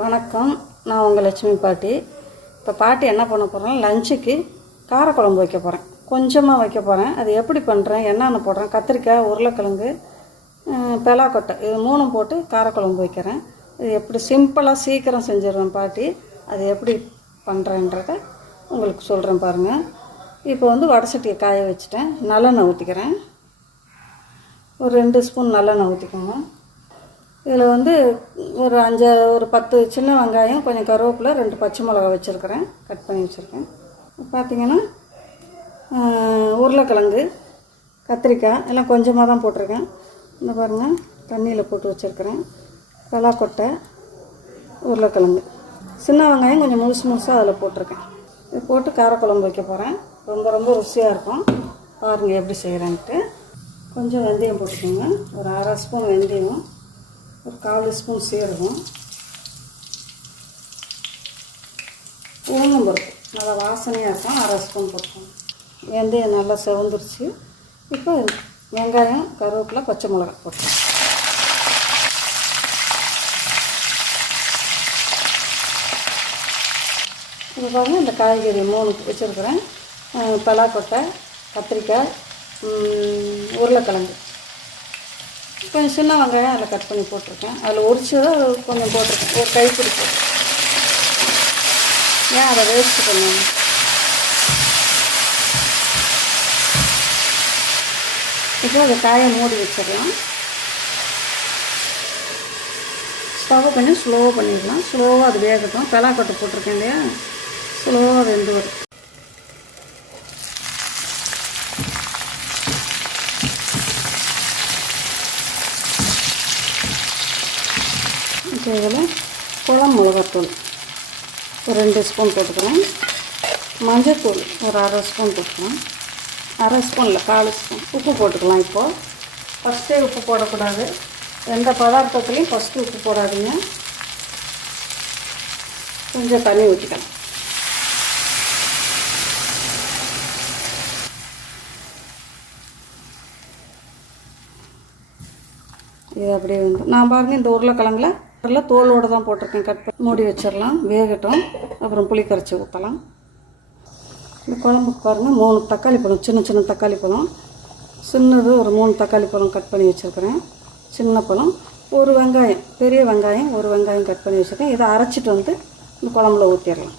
வணக்கம். நான் உங்கள் லட்சுமி பாட்டி. இப்போ பாட்டி என்ன பண்ண போகிறேன் லஞ்சுக்கு காரக்குழம்பு வைக்க போகிறேன் கொஞ்சமாக வைக்க போகிறேன் அது எப்படி பண்ணுறேன் என்னென்ன போடுறேன். கத்திரிக்காய் உருளைக்கிழங்கு பெலாக்கொட்டை இது மூணும் போட்டு காரக்குழம்பு வைக்கிறேன். இது எப்படி சிம்பிளாக சீக்கிரம் செஞ்சிடுவேன் பாட்டி. அது எப்படி பண்ணுறேன்றத உங்களுக்கு சொல்கிறேன் பாருங்கள் இப்போ வந்து வடை சட்டியை காய வச்சுட்டேன். நல்லெண்ணெய் ஊற்றிக்கிறேன் ஒரு ரெண்டு ஸ்பூன் நல்லெண்ணெய் ஊற்றிக்கோங்க இதில் வந்து ஒரு அஞ்சு ஒரு பத்து சின்ன வெங்காயம் கொஞ்சம் கருவேப்பிலை ரெண்டு பச்சை மிளகா வச்சுருக்கிறேன். கட் பண்ணி வச்சுருக்கேன். பார்த்தீங்கன்னா உருளைக்கிழங்கு கத்திரிக்காய் எல்லாம் கொஞ்சமாக தான் போட்டிருக்கேன். இந்த பாருங்கள் தண்ணியில் போட்டு வச்சுருக்கிறேன். கலாக்கொட்டை உருளைக்கிழங்கு. சின்ன வெங்காயம் கொஞ்சம் முழுசு முழுசாக அதில் போட்டிருக்கேன். இது போட்டு காரக்குழம்பு வைக்க போகிறேன் ரொம்ப ரொம்ப ருசியாக இருக்கும். பாருங்கள் எப்படி செய்கிறேன்ட்டு கொஞ்சம் வெந்தயம் போட்டுக்கோங்க. ஒரு அரை ஸ்பூன் வெந்தயம். ஒரு கால் ஸ்பூன் சீரகம் உளுந்தம் பருப்பு நல்லா வாசனையாக இருக்கும். அரை ஸ்பூன் போட்டுக்கோங்க வெந்தயம் நல்லா செவந்துருச்சு. இப்போ வெங்காயம் கருவேப்பிலை பச்சை மிளகாய் போட்டு இப்போ பாருங்கள் இந்த காய்கறி மூணு வச்சுருக்குறேன். பலாக்கொட்டை கத்திரிக்காய் உருளைக்கிழங்கு. கொஞ்சம் சின்ன வெங்காயம் அதில் கட் பண்ணி போட்டிருக்கேன். அதில் உரிச்சதை கொஞ்சம் போட்டிருக்கேன். ஒரு கைப்பிடி ஏன் அதை வேஸ்ட் பண்ணுங்க இப்போ அதை காயை மூடி வச்சிடலாம். ஸ்டவ் பண்ணி ஸ்லோவாக பண்ணிடலாம். ஸ்லோவாக அது வேகட்டும். பெலாக்கொட்டை போட்டிருக்கேன் இல்லையா? ஸ்லோவாக வெந்து வரும். இப்போ இதில் குளம் மிளகாத்தூள். ஒரு ரெண்டு ஸ்பூன் போட்டுக்கிறேன். மஞ்சள்தூள் ஒரு அரை ஸ்பூன் போட்டுக்கலாம் அரை ஸ்பூனில் கால் ஸ்பூன். உப்பு போட்டுக்கலாம் இப்போது ஃபஸ்ட்டே உப்பு போடக்கூடாது. எந்த பதார்த்தத்துலேயும் ஃபஸ்ட்டு உப்பு போடாதீங்க. கொஞ்சம் தண்ணி ஊற்றிக்கலாம். இது அப்படியே வந்து நான் பாருங்கள் இந்த உருளைக்கிழங்குல எல்லாம் தோலோடு தான் போட்டிருக்கேன். கட் பண்ணி மூடி வச்சிடலாம். வேகட்டும். அப்புறம் புளி கரைச்சி ஊற்றலாம் இந்த குழம்புக்கு பாருங்கள் மூணு தக்காளி பழம் சின்ன சின்ன தக்காளி பழம். சின்னது ஒரு மூணு தக்காளி பழம் கட் பண்ணி வச்சுருக்கிறேன். சின்ன பழம். ஒரு வெங்காயம் பெரிய வெங்காயம் ஒரு வெங்காயம் கட் பண்ணி வச்சுருக்கேன். இதை அரைச்சிட்டு வந்து இந்த குழம்புல ஊற்றிடலாம்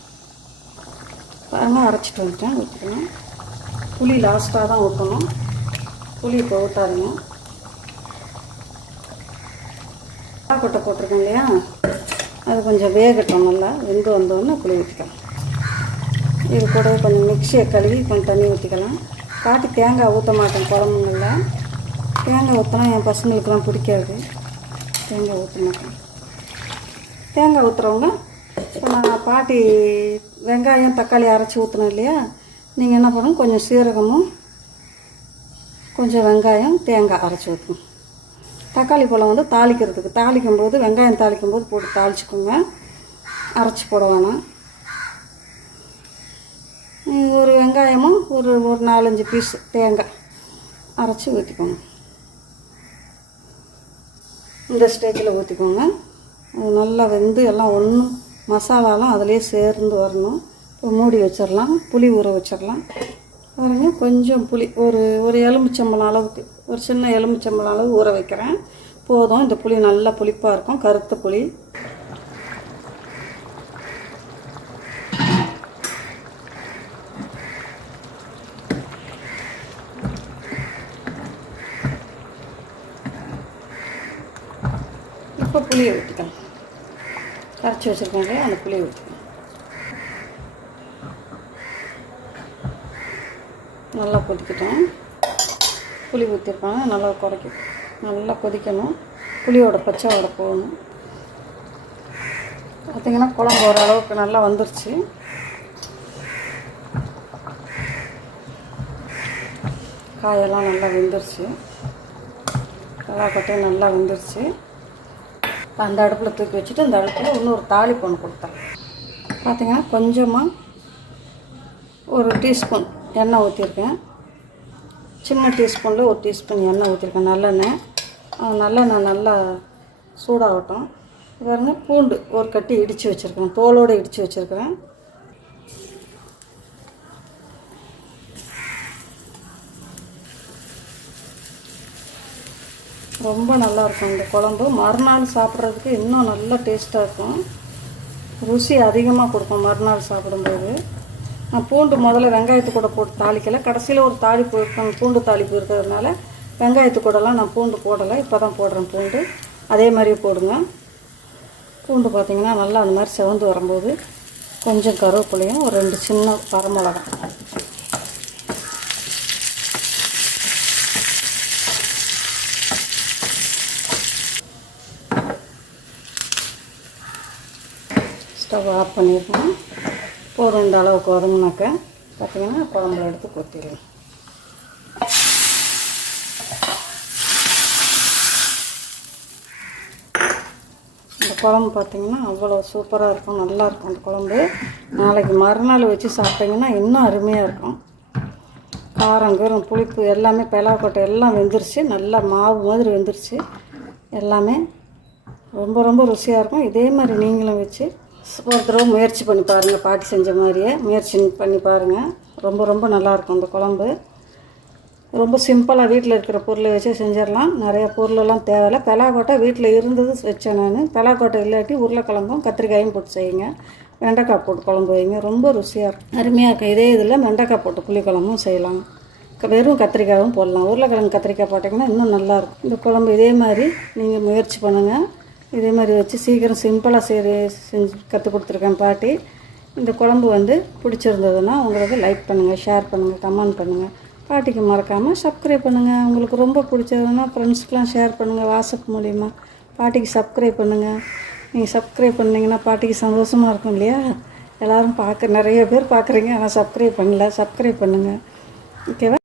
பாருங்கள் அரைச்சிட்டு வந்துட்டேன் ஊற்றிக்கணும் புளி லாஸ்ட்டாக தான் ஊற்றணும் புளி இப்போ ஊற்றாதீங்க கொட்டை போட்டிருக்கேன் இல்லையா? அது கொஞ்சம் வேகட்டும் நல்லா. வெந்து வந்தோடனே புளி ஊற்றிக்கலாம் இது கூட கொஞ்சம் மிக்சியை கழுவி கொஞ்சம் தண்ணி ஊற்றிக்கலாம் பாட்டி தேங்காய் ஊற்ற மாட்டேன் குழம்புங்கள தேங்காய் ஊற்றினா என் பசங்களுக்குலாம் பிடிக்காது. தேங்காய் ஊற்ற மாட்டேன். தேங்காய் ஊற்றுறவங்க இப்போ நான் பாட்டி வெங்காயம் தக்காளி அரைச்சி ஊற்றினோம் இல்லையா? நீங்கள் என்ன பண்ணணும்? கொஞ்சம் சீரகமும் கொஞ்சம் வெங்காயம் தேங்காய் அரைச்சி ஊற்றணும் தக்காளி பழம் வந்து தாளிக்கிறதுக்கு. தாளிக்கும் போது வெங்காயம் தாளிக்கும் போது போட்டு தாளிச்சுக்கோங்க. அரைச்சி போட வேணாம். ஒரு வெங்காயமும் ஒரு ஒரு நாலஞ்சு பீஸ் தேங்காய் அரைச்சி ஊற்றிக்கோங்க இந்த ஸ்டேஜில் ஊற்றிக்கோங்க நல்லா வெந்து எல்லாம் ஒன்றும் மசாலாலாம் அதிலே சேர்ந்து வரணும். இப்போ மூடி வச்சிடலாம் புளி ஊற வச்சிடலாம். பாருங்கள் கொஞ்சம் புளி ஒரு ஒரு எலுமிச்சம்பழம் அளவுக்கு ஒரு சின்ன எலுமிச்சம்பழம் அளவு ஊற வைக்கிறேன். போதும் இந்த புளி நல்லா புளிப்பாக இருக்கும் கருத்த புளி. இப்போ புளியை ஊற்றிக்கலாம் கரைச்சி வச்சுருக்கோங்க அந்த புளியை ஊற்றிக்கலாம் நல்லா கொதிக்கட்டும். புளி ஊற்றிருப்பாங்க நல்லா குறைக்கும் நல்லா கொதிக்கணும். புளியோட பச்சையோட போகணும் பார்த்திங்கன்னா குழம்பு ஓரளவுக்கு நல்லா வந்துருச்சு. காயெல்லாம் நல்லா வெந்துருச்சு. நல்லா கொட்டையும் நல்லா வெந்துருச்சு. அந்த அடுப்பில் தூக்கி வச்சுட்டு அந்த அடுப்பில் இன்னொரு தாளிப்பு ஒன்று கொடுத்தேன். பார்த்திங்கன்னா கொஞ்சமாக ஒரு டீஸ்பூன் எண்ணெய் ஊற்றிருக்கேன் சின்ன டீஸ்பூனில் ஒரு டீஸ்பூன் எண்ணெய் ஊற்றிருக்கேன் நல்லெண்ணெய். நல்லெண்ணெய் நல்லா சூடாகட்டும். பாருங்க பூண்டு ஒரு கட்டி இடித்து வச்சுருக்கேன் தோலோடு இடித்து வச்சுருக்கிறேன் ரொம்ப நல்லாயிருக்கும் இந்த குழம்பு. மறுநாள் சாப்பிட்றதுக்கு இன்னும் நல்லா டேஸ்ட்டாக இருக்கும். ருசி அதிகமாக கொடுக்கும் மறுநாள் சாப்பிடும்போது. நான் பூண்டு முதல்ல வெங்காயத்து கூட போட்டு தாளிக்கலை. கடைசியில் ஒரு தாளிப்பு இருக்கும் பூண்டு தாளிப்பு இருக்கிறதுனால வெங்காயத்து கூடலாம் நான் பூண்டு போடலை. இப்போ தான் போடுறேன் பூண்டு. அதே மாதிரியே போடுங்க. பூண்டு பார்த்திங்கன்னா நல்லா அந்த மாதிரி செவந்து வரும்போது கொஞ்சம் கருவேப்பிலையும் ஒரு ரெண்டு சின்ன வரமிளகாய் ஸ்டவ் ஆஃப் பண்ணிடணும். போதும் இந்த அளவுக்கு வதங்கினாக்க பார்த்தீங்கன்னா குழம்புல எடுத்து கொத்திடுவோம் இந்த குழம்பு பார்த்தீங்கன்னா அவ்வளோ சூப்பராக இருக்கும் நல்லாயிருக்கும் அந்த குழம்பு. நாளைக்கு மறுநாள் வச்சு சாப்பிட்டிங்கன்னா இன்னும் அருமையாக இருக்கும். காரம் கீரம் புளிப்பு எல்லாமே பிளாக்கொட்டை எல்லாம் வெந்துருச்சு. நல்லா மாவு மாதிரி வெந்துருச்சு. எல்லாமே ரொம்ப ரொம்ப ருசியாக இருக்கும். இதே மாதிரி நீங்களும் வச்சு ஒரு தடவை முயற்சி பண்ணி பாருங்கள் பாட்டி செஞ்ச மாதிரியே முயற்சி பண்ணி பாருங்கள் ரொம்ப ரொம்ப நல்லாயிருக்கும் இந்த குழம்பு. ரொம்ப சிம்பிளாக வீட்டில் இருக்கிற பொருளை வச்சு செஞ்சிடலாம். நிறைய பொருளெல்லாம் தேவையில்லை. பெலாக்கொட்டை வீட்டில் இருந்தது வச்சேன் நான். பெலாக்கொட்டை இல்லாட்டி உருளைக்கிழங்கும் கத்திரிக்காயும் போட்டு செய்யுங்க. வெண்டைக்காய் போட்டு குழம்பு வைங்க. ரொம்ப ருசியாக இருக்கும். அருமையாக இருக்கும். இதே இதில் வெண்டைக்காய் போட்டு புளிக்குழம்பும் செய்யலாம். வெறும் கத்திரிக்காயும் போடலாம். உருளைக்கிழங்கு கத்திரிக்காய் போட்டிங்கன்னா இன்னும் நல்லாயிருக்கும் இந்த குழம்பு இதே மாதிரி நீங்கள் முயற்சி பண்ணுங்கள் இதே மாதிரி வச்சு சீக்கிரம் சிம்பிளாக செய்ய செஞ்சு கற்றுக் கொடுத்துருக்கேன் பாட்டி. இந்த குழம்பு வந்து பிடிச்சிருந்ததுன்னா உங்களுக்கு லைக் பண்ணுங்கள் ஷேர் பண்ணுங்கள் கமெண்ட் பண்ணுங்கள் பாட்டிக்கு மறக்காமல் சப்ஸ்கிரைப் பண்ணுங்கள் உங்களுக்கு ரொம்ப பிடிச்சதுன்னா ஃப்ரெண்ட்ஸ்க்கெலாம் ஷேர் பண்ணுங்கள் வாட்ஸ்அப் மூலிமா பாட்டிக்கு சப்ஸ்கிரைப் பண்ணுங்கள் நீங்கள் சப்ஸ்கிரைப் பண்ணிங்கன்னா பாட்டிக்கு சந்தோஷமாக இருக்கும் இல்லையா? எல்லோரும் பார்க்க நிறைய பேர் பார்க்குறீங்க ஆனால் சப்ஸ்கிரைப் பண்ணல. சப்ஸ்கிரைப் பண்ணுங்கள் ஓகேவா